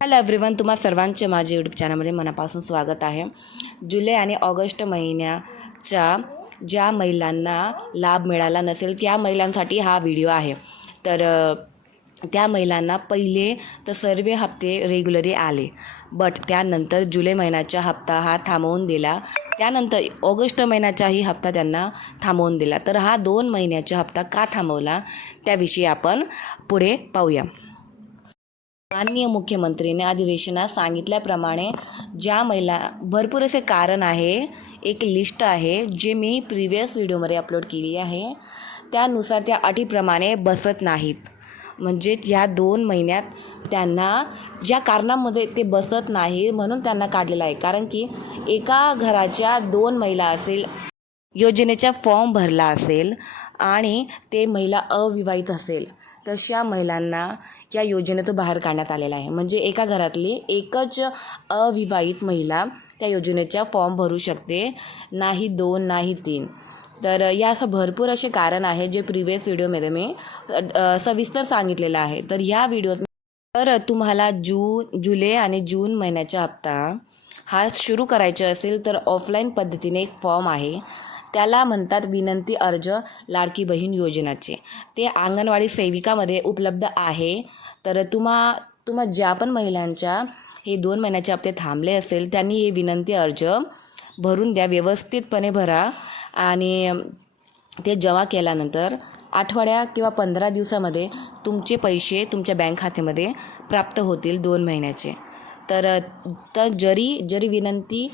Hello everyone, तुम्हा सर्वांचे माझे यूट्यूब चॅनलमध्ये मनापासून स्वागत आहे. जुलै आणि ऑगस्ट महिन्याच्या ज्या महिलांना लाभ मिळाला नसेल त्या महिलांसाठी हा व्हिडिओ आहे. तर त्या महिलांना पहिले तर सर्व हप्ते रेग्युलरी आले, बट त्यानंतर जुलै महिन्याचा हप्ता हा थांबवून दिला. त्यानंतर ऑगस्ट महिन्याचाही हप्ता त्यांना थांबवून दिला. तर हा 2 महिन्याचा हप्ता का थांबवला त्याविषयी आपण पुढे पाहूया. माननीय मुख्यमंत्रीने अधिवेशनात सांगितल्याप्रमाणे ज्या महिला भरपूर असे कारण आहे, एक लिस्ट आहे जे मी प्रिव्हियस व्हिडिओमध्ये अपलोड केली आहे. त्यानुसार त्या अटीप्रमाणे बसत नाहीत. म्हणजेच या 2 महिन्यात त्यांना ज्या कारणामध्ये ते बसत नाही म्हणून त्यांना काढलेलं आहे. कारण की एका घराच्या 2 महिला असेल, योजनेचा फॉर्म भरला असेल आणि ते महिला अविवाहित असेल, तशा महिलांना या योजनेतून बाहेर काढण्यात आलेला आहे. म्हणजे एका घरातली एकच अविवाहित महिला त्या योजनेचा फॉर्म भरू शकते, नाही 2 नाही 3. तर या असं भरपूर असे कारण आहे जे प्रिव्हियस व्हिडिओमध्ये मी सविस्तर सांगितलेलं आहे. तर ह्या व्हिडिओत तुम्हाला जुलै आणि जून महिन्याचा हप्ता हा सुरू करायचा असेल तर ऑफलाईन पद्धतीने एक फॉर्म आहे, त्याला म्हणतात विनंती अर्ज लाडकी बहीण योजनाचे. ते अंगणवाडी सेविकामध्ये उपलब्ध आहे. तर तुम्हा ज्या पण महिलांच्या हे 2 महिन्याचे हप्ते थांबले असेल त्यांनी हे विनंती अर्ज भरून द्या, व्यवस्थितपणे भरा. आणि ते जमा केल्यानंतर आठवड्या किंवा 15 दिवसामध्ये तुमचे पैसे तुमच्या बँक खात्यामध्ये प्राप्त होतील 2 महिन्याचे. तर जरी विनंती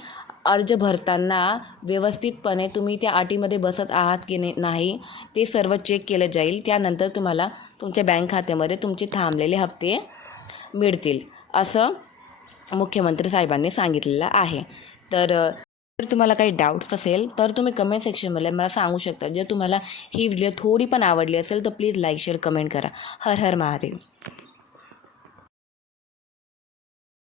अर्ज भरताना व्यवस्थितपणे तुम्ही त्या अटीमध्ये बसत आहात की नाही ते सर्व चेक केलं जाईल. त्यानंतर तुम्हाला तुमच्या बँक खात्यामध्ये तुमचे थांबलेले हप्ते मिळतील, असं मुख्यमंत्री साहेबांनी सांगितलेलं आहे. तर तुम्हाला काही डाऊट्स असेल तर तुम्ही कमेंट सेक्शनमध्ये मला सांगू शकता. जर तुम्हाला ही व्हिडिओ थोडी पण आवडली असेल तर प्लीज लाईक शेअर कमेंट करा. हर हर महादेव.